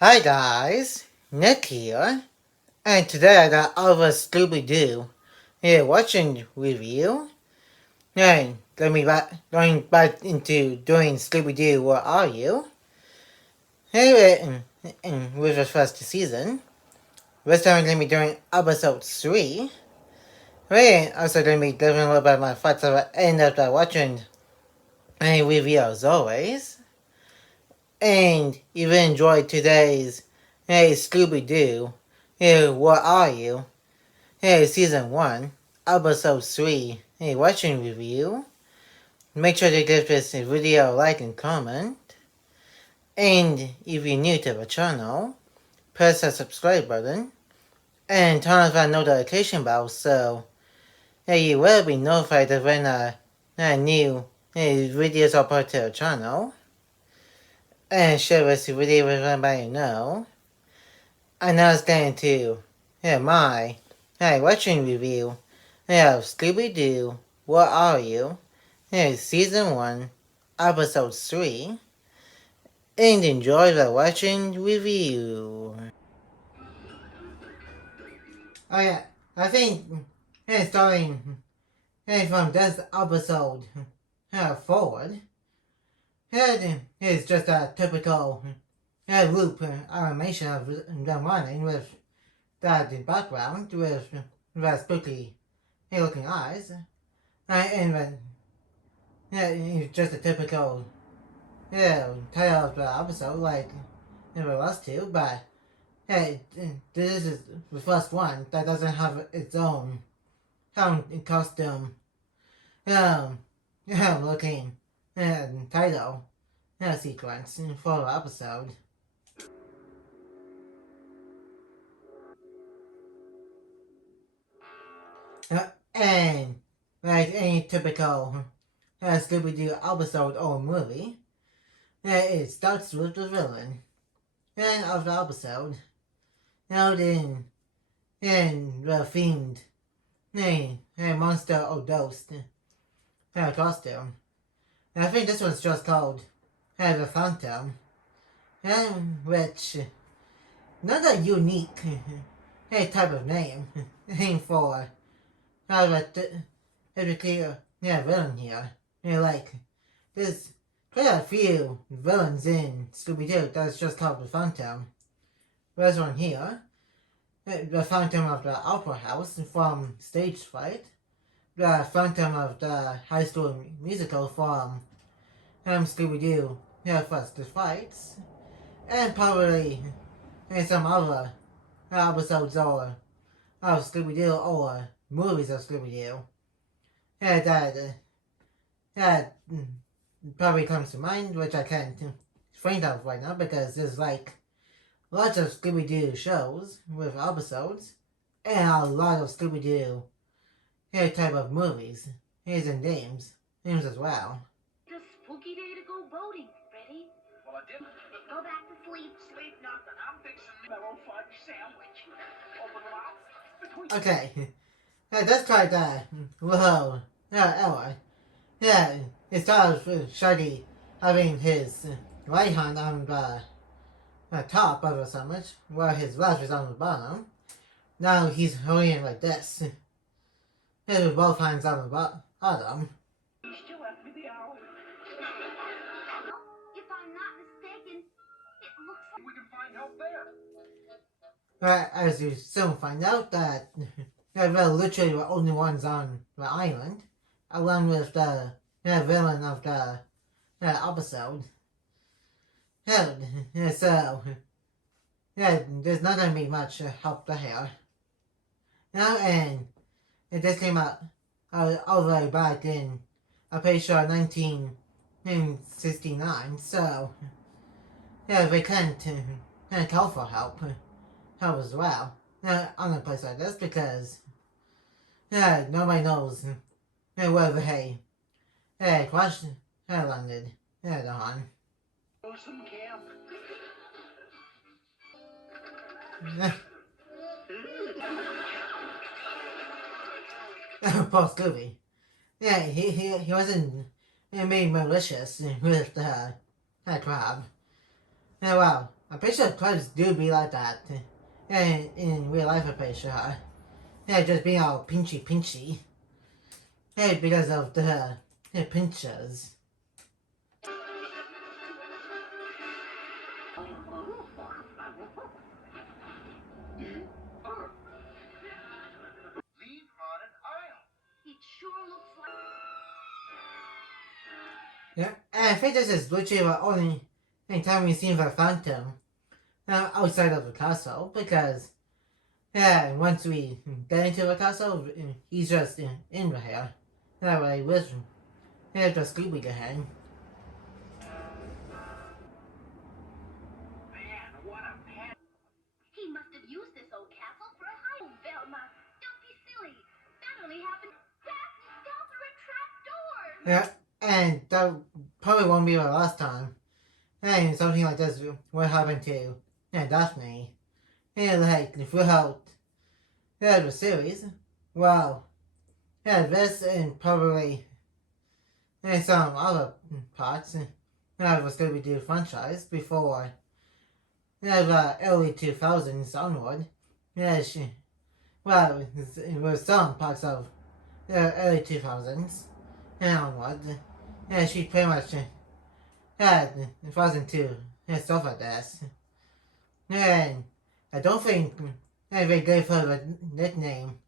Hi guys, Nick here, and today I got our Scooby Doo here watching review. And going back into doing Scooby Doo, where are you? Here with the first season. This time I'm going to be doing episode 3. We're also going to be giving a little bit of my thoughts at the end after watching a review as always. And if you enjoyed today's Hey Scooby Doo, here, where are you? Hey, Season 1, Episode 3, hey, watching review. Make sure to give this video a like and comment. And if you're new to the channel, press the subscribe button and turn on the notification bell so you will be notified of when new videos are put to the channel. And share this video with everybody you know. And now it's getting to my watching review of Scooby Doo, Where Are You? Season 1, Episode 3. And enjoy the watching review. Oh yeah, I think starting from this episode forward, it's just a typical loop animation of them running with that in background with the spooky looking eyes. And then it's just a typical title of the episode like in the last two, but this is the first one that doesn't have its own costume looking title sequence for the episode. And like any typical Scooby-Doo episode or movie, it starts with the villain of the episode. Out in the themed monster or ghost costume. And I think this one's just called the Phantom, which not a unique type of name for a clear villain here. Like there's quite a few villains in Scooby-Doo that's just called the Phantom. There's one here, the Phantom of the Opera House from Stage Fright, the Phantom of the High School Musical from Scooby-Doo First Fights, and probably some other episodes or of Scooby-Doo or movies of Scooby-Doo that probably comes to mind, which I can't think of right now because there's like lots of Scooby-Doo shows with episodes and a lot of Scooby-Doo type of movies. And games as well. It's a spooky day to go boating. Ready? Well, I didn't. Go back to sleep. Sleep nothing. I'm fixing a mellow fudge sandwich. Open them up. Okay. That's quite low hour. It starts with Shaggy having his right hand on the top of the sandwich, while his left is on the bottom. Now he's holding it like this. With both hands on the bottom. You still have me the hour. If I'm not mistaken, it looks like We can find help there. But as you soon find out that they're literally the only ones on the island, along with the villain of the episode. So, there's not going to be much help there. And this came out all the way back in, I'm pretty sure, 1969, so they can't call for help as well on a place like this because nobody knows where they crash landed on. Some camp. Poor Scooby. He wasn't being malicious with the crab. Well, I'm pretty sure clubs do be like that. And in real life, I'm pretty sure. Yeah, just being all pinchy. Hey, because of the pinchers. Leave haunted aisle. It sure looks like. Yeah, and I think this is literally the only time we've seen the Phantom outside of the castle, because yeah, once we get into the castle, he's just in the hair. That way, with the Scooby again. Man, what a pen. He must have used this old castle for a hide. Oh, Velma, don't be silly. That only happened. Daphne fell through a trap door. Yeah, and that probably won't be the last time. And something like this will happen to Daphne. And like throughout the series, well, yeah, this and probably some other parts of the Scooby Doo franchise before the early 2000s onward. Yeah, well, it was some parts of the early 2000s and onward. Yeah, she pretty much falls into stuff like this. And I don't think they gave her a nickname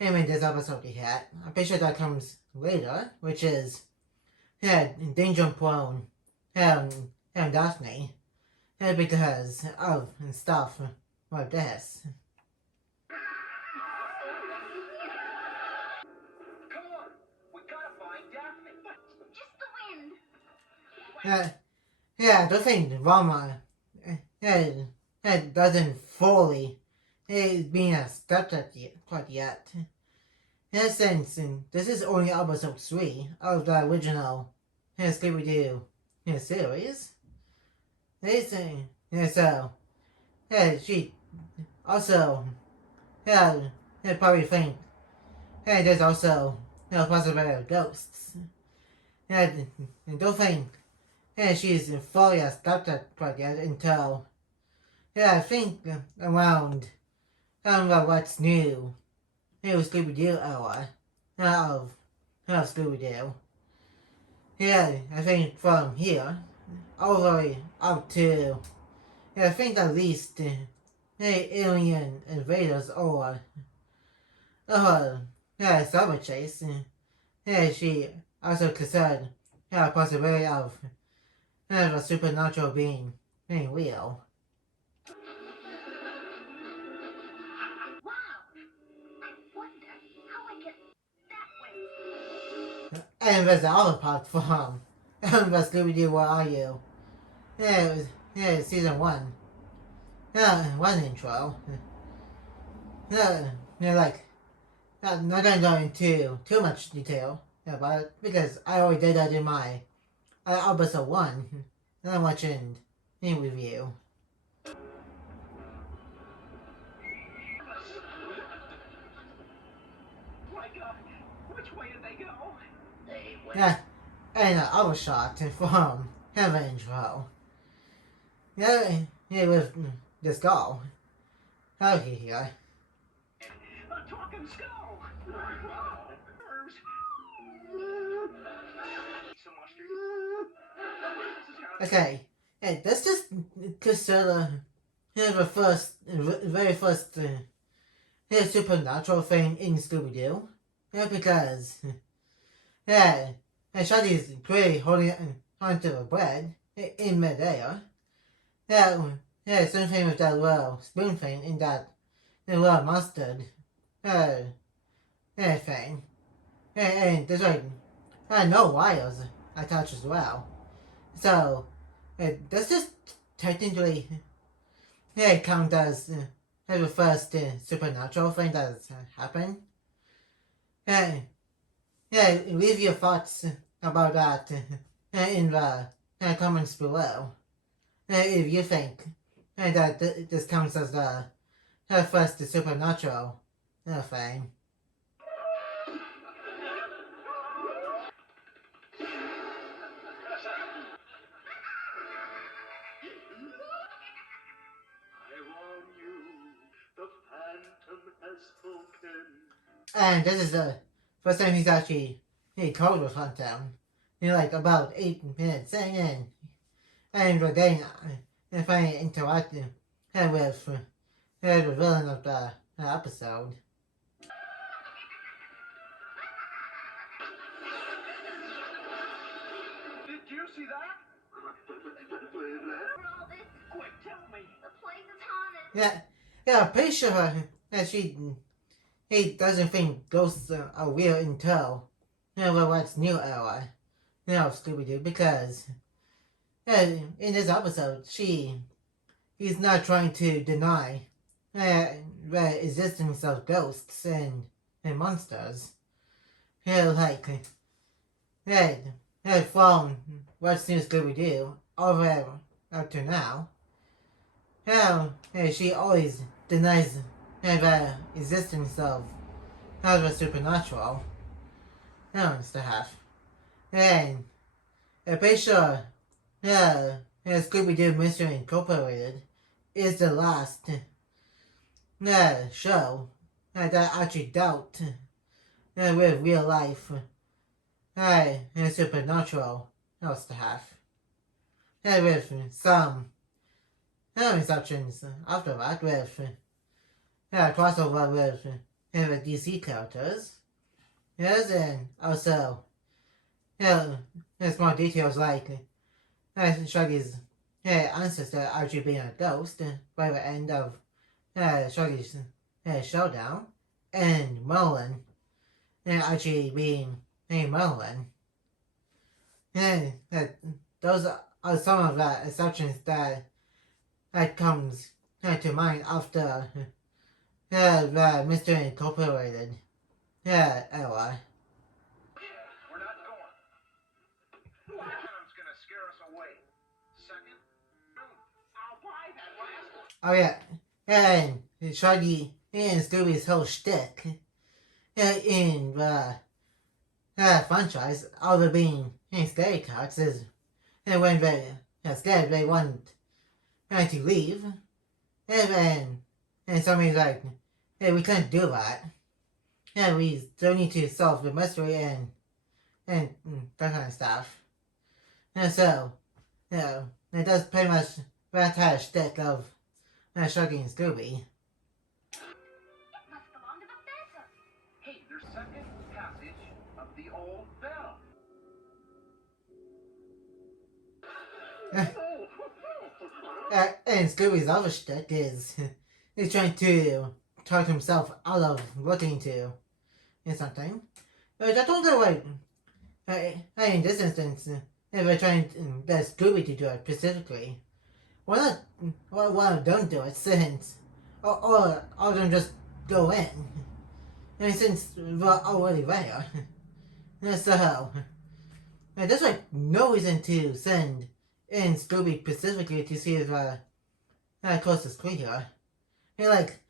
in this episode yet. I'm pretty sure that comes later, which is danger prone and Daphne. Because of stuff like this. Come on, we gotta find Daphne. Just the wind. Yeah, I don't think Rama doesn't fully being accepted quite yet. In a sense, this is only episode 3 of the original Scooby-Doo series. So, she also, probably think, there's also, possibility of ghosts. And don't think, she's fully accepted quite yet until, I think around, what's new Scooby-Doo era of Scooby-Doo. Yeah, I think from here all the way up to I think at least alien invaders or summer chase. She also considered a possibility of a supernatural being real. Wow. I wonder how I get that way. And there's the other part from the Scooby-Doo Where Are You? Yeah, it was season 1. One intro. Like, not gonna go into too much detail about it because I already did that in my episode 1 that I watched in review. My God, which way did they go? They went. Yeah, and other shot from Heaven intro. Yeah, with the skull. Okay, here. A talking skull. Nerves. Some mustard. Okay, yeah, that's just consider the very first supernatural thing in Scooby-Doo. Yeah, because and Shaggy's clearly holding onto the bread in midair. Same thing with that little spoon thing in that little mustard thing. And there's like no wires attached as well. So does this technically count as the first supernatural thing that has happened? Leave your thoughts about that in the comments below. If you think that this counts as the first supernatural thing. And this is the first time he's actually called with Huntown. Like about 8 minutes in, and we're getting finally interacting with the villain of the episode. Did you see that? For all this, Quick, tell me. the place is haunted. Yeah, pretty sure that he doesn't think ghosts are real until what's new era of Scooby Doo, because in this episode he's not trying to deny the existence of ghosts and monsters. Like from what's new Scooby Doo over up to now. She always denies the existence of the supernatural stuff. And I'm pretty sure Scooby Doo Mystery Incorporated is the last show that actually dealt with real life supernatural stuff. With some exceptions after that, with crossover with the DC characters. Yes, and also there's more details like Shaggy's ancestor actually being a ghost by the end of Shaggy's showdown, and Merlin actually being a Merlin. And those are some of the exceptions that comes to mind after the Mystery Incorporated era. We're not going. Venom's gonna scare us away. Second, I'll buy that last one. Oh yeah, and Shaggy and Scooby's whole shtick in the franchise, other being scary cats, is when they're scared, they want to leave, and somebody's like, hey, we can't do that. We still need to solve the mystery and that kind of stuff. And so, it does pretty much the entire shtick of Shaggy and Scooby. It must belong to the Phantom. Hey, there's second passage of the old bell. And Scooby's other shtick is he's trying to talk himself out of looking to something. Which I don't know why, in this instance, if we're trying to get Scooby to do it specifically, why don't do it since, or them just go in, and since we're already there. So, there's like no reason to send in Scooby specifically to see if closest creature. Hey, like,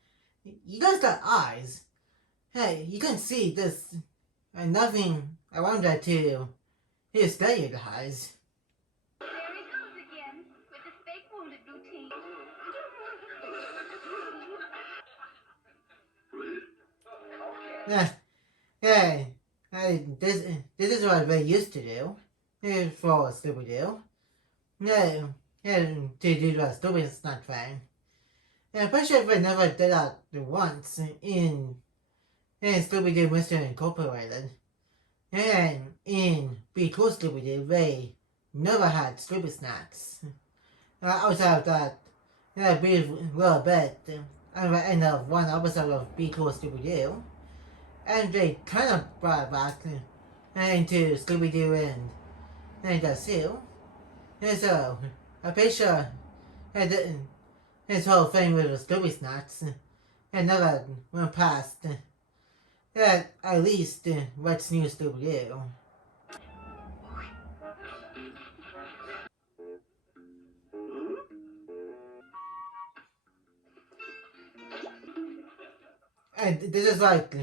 you guys got eyes. Hey, you can see this, and nothing around that to scare you guys. There he goes again, with his fake wounded routine. This is what they used to do for Scooby Doo. To do the Scooby Snack thing. I'm pretty sure they never did that once in Scooby Doo Mystery Incorporated. And in Be Cool Scooby Doo, they never had Scooby Snacks. Outside of that brief little bit at the end of one episode of Be Cool Scooby Doo. And they kind of brought it back into Scooby Doo and the Zoo. And so, I'm pretty sure his whole thing with the Scooby Snacks had never went past at least what's new Scooby Doo. And this is like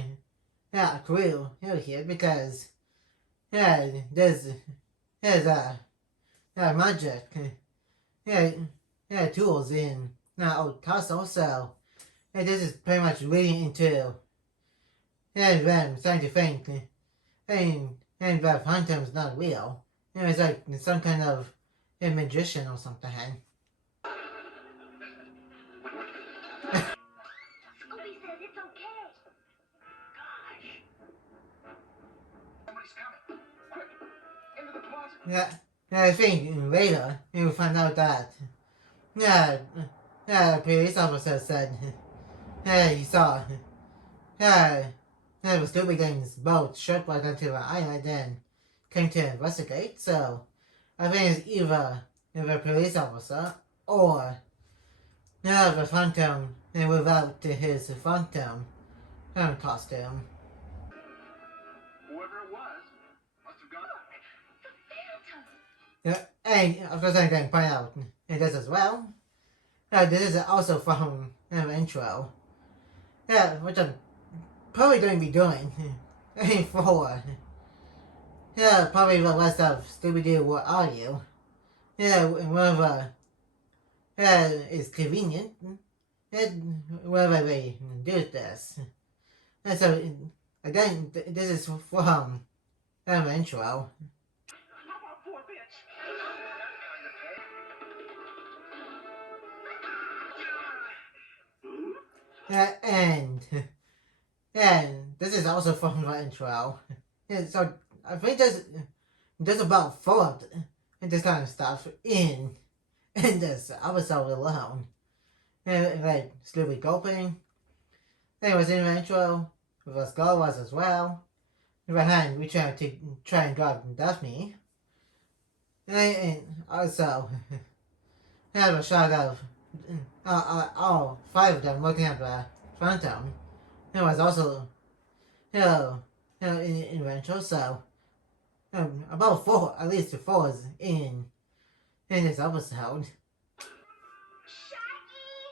cool here because there's magic tools in Old Castle, so and this is pretty much leading into them starting to think and that Phantom's not real. It's like some kind of a magician or something. Scooby says it's okay. Gosh. Somebody's coming. Quick, into the closet. Yeah, I think later you will find out that yeah, the police officer said he saw the Scooby Gang's boat shipwrecked onto an island and came to investigate. So I think it's either a police officer or the Phantom without his Phantom costume. Whoever it was must have gone. The Phantom. Yeah, and of course I'm going to point out in this as well. This is also from an intro. Yeah, which I'm probably going to be doing for probably the rest of Scooby-Doo What Are You? Whenever is convenient, whenever they do this. And so, again, this is from an intro. How about poor bitch? And this is also from the intro. So I think there's about 4 of this kind of stuff in this episode alone. Like Scooby gulping. It was in the intro. The skull was as well. Behind we try and grab Daphne. And also have a shot of all 5 of them looking at the Phantom. It was also in the intro, so about 4, at least 4 is in this episode.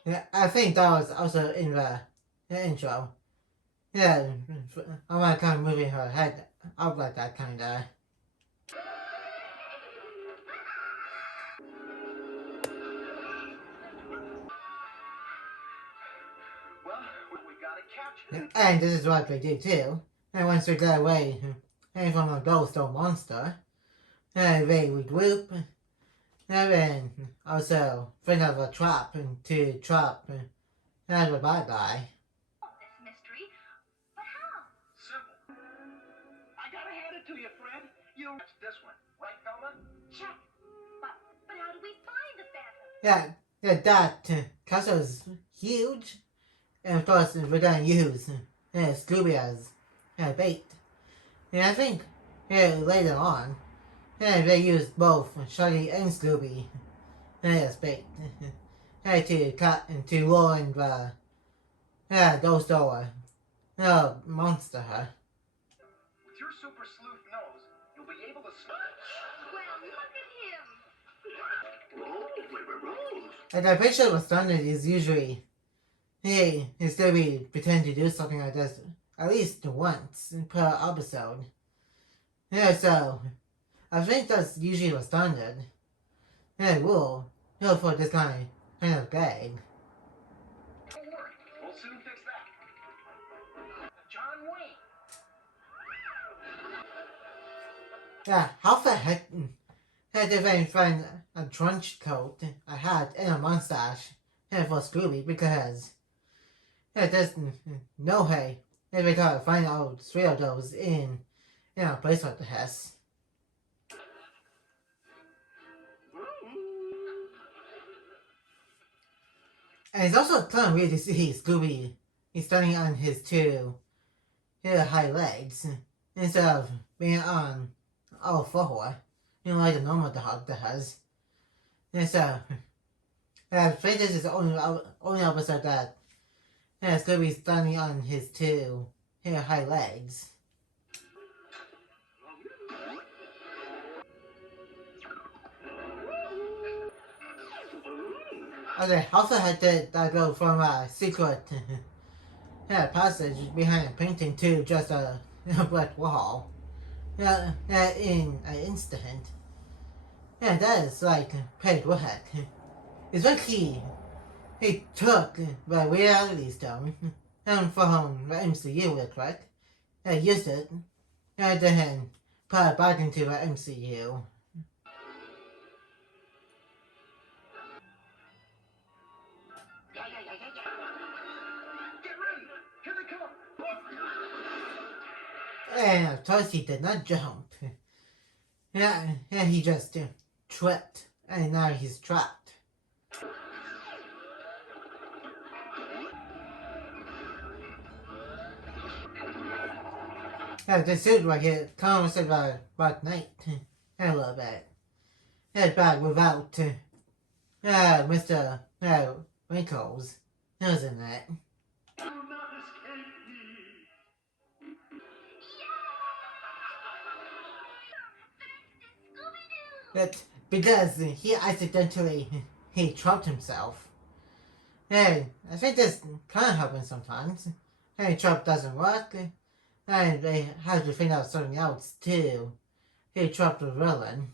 Yeah, I think that was also in the intro. Yeah, I'm like kind of moving her head up like that kind of. Well, we gotta catch him. And this is what they do too. And once they get away from a ghost or monster, they regroup. And then also think of a trap to trap the bad guy. This mystery. But how? Simple. I gotta hand it to you, Fred. You. That's this one, right, Velma? Check. But how do we find the Phantom? Yeah, that castle is huge. And of course, we're gonna use Scooby as bait. And I think later on, they use both Shaggy and Scooby as bait to cut and to lure in the ghost or monster. With your super sleuth nose, you'll be able to Well, look at him. And the picture of a standard is usually he's gonna be pretending to do something like this at least once per episode. Yeah, so I think that's usually the standard. Rule for this kind of gag. Don't worry, we'll soon fix that. John Wayne. Yeah, how the heck did they find a trench coat, a hat, and a mustache for Scooby? Because there's no way they could find all 3 of those in a place like this. And it's also kind of weird to see Scooby he's standing on his 2 high legs instead of being on all 4, like the normal dog does. And so, I think this is the only episode that Scooby's standing on his 2 high legs. Okay, also had that go from a secret passage behind a painting to just a black wall. In an instant. Yeah, that is like pretty good. It's like he he took the reality stone from the MCU real quick, used it, and then put it back into the MCU. Get ready! Here they come! And of course he did not jump. And he just tripped, and now he's trapped. The suit right here comes with a Black Knight a little bit. But without Mr. Wrinkles, isn't it? Do not escape me! That because he accidentally he trapped himself. And I think this kind of happens sometimes. And trap doesn't work, and they have to find out something else too. He trapped the villain.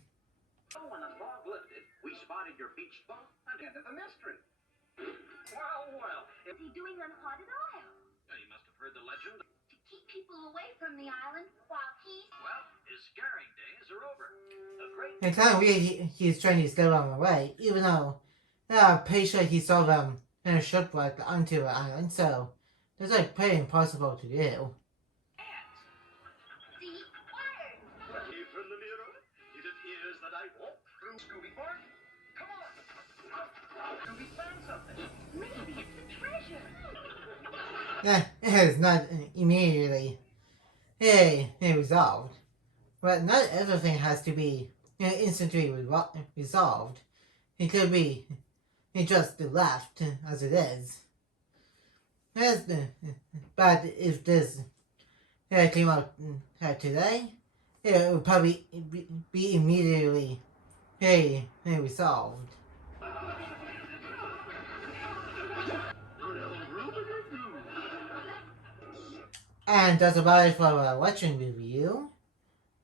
So when the fog lifted, we spotted your beach boat and ended the mystery. Well. What is he doing on Haunted Isle? You must have heard the legend. To keep people away from the island while he's... Well, his scaring days are over. A great... It's kind of weird he's trying to scare them away, even though I'm pretty sure he saw them in a shipwreck onto the island, so it's like pretty impossible to do. See? Water! Looking from the mirror, it appears that I walked through Scooby Park. Come on! Scooby found something. Maybe it's a treasure. It is not immediately resolved, but not everything has to be instantly resolved. It could be just left as it is. But if this came out today, it would probably be immediately resolved. And that's about it for our watching review.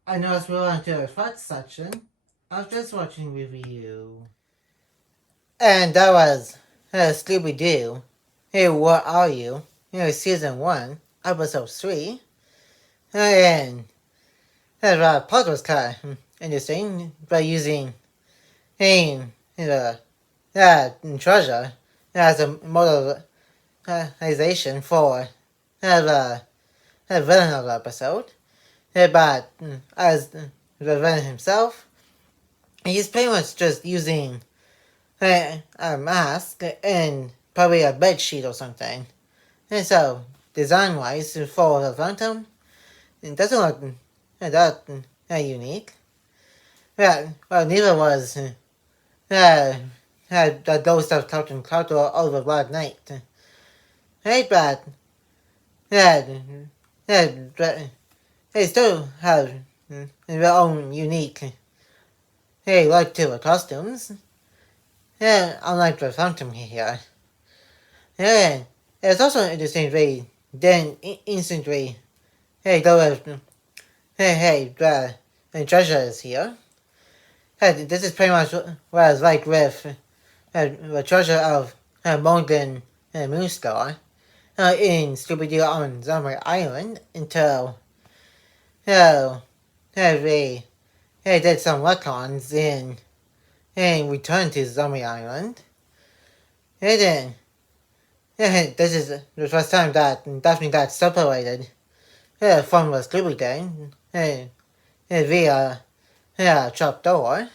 And now let's move on to the thoughts section of this watching review. And that was Scooby Doo. Hey, what are you? Season 1, episode 3. And that part was kind of interesting by using treasure as a motivation for the villain of the episode. But as the villain himself, he's pretty much just using a mask and probably a bed sheet or something. And so, design-wise, for the Phantom, it doesn't look that unique. Well, neither was the ghost of Captain Carter or the Black Knight. But they still have their own unique look to the costumes. Unlike the Phantom here. It's also interesting they didn't instantly go with the treasure is here. This is pretty much what it's like with the treasure of Morgan Moonstar in Scooby-Doo on Zombie Island until they did some retcons and returned to Zombie Island. And then this is the first time that Daphne got separated from the Scooby Gang via a trap door.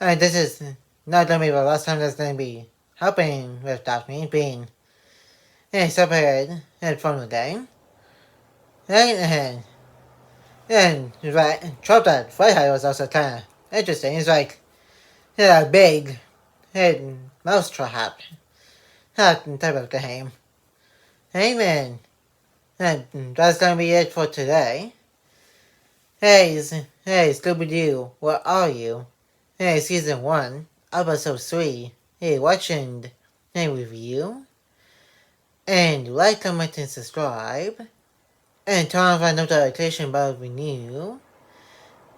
And this is not going to be the last time that's going to be happening with Daphne being separated from the gang. And trap that Freiheit was also kind of interesting. It's like a big mouse trap type of game. Amen. And that's gonna be it for today. Hey, Scooby-Doo, where are you? Hey, Season 1, Episode 3. Hey, watching a review. And like, comment, and subscribe. And turn on the notification bell if you're new.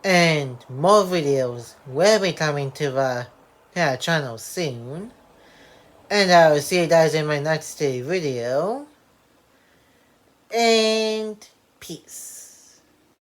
And more videos will be coming to the channel soon. And I will see you guys in my next video. And peace.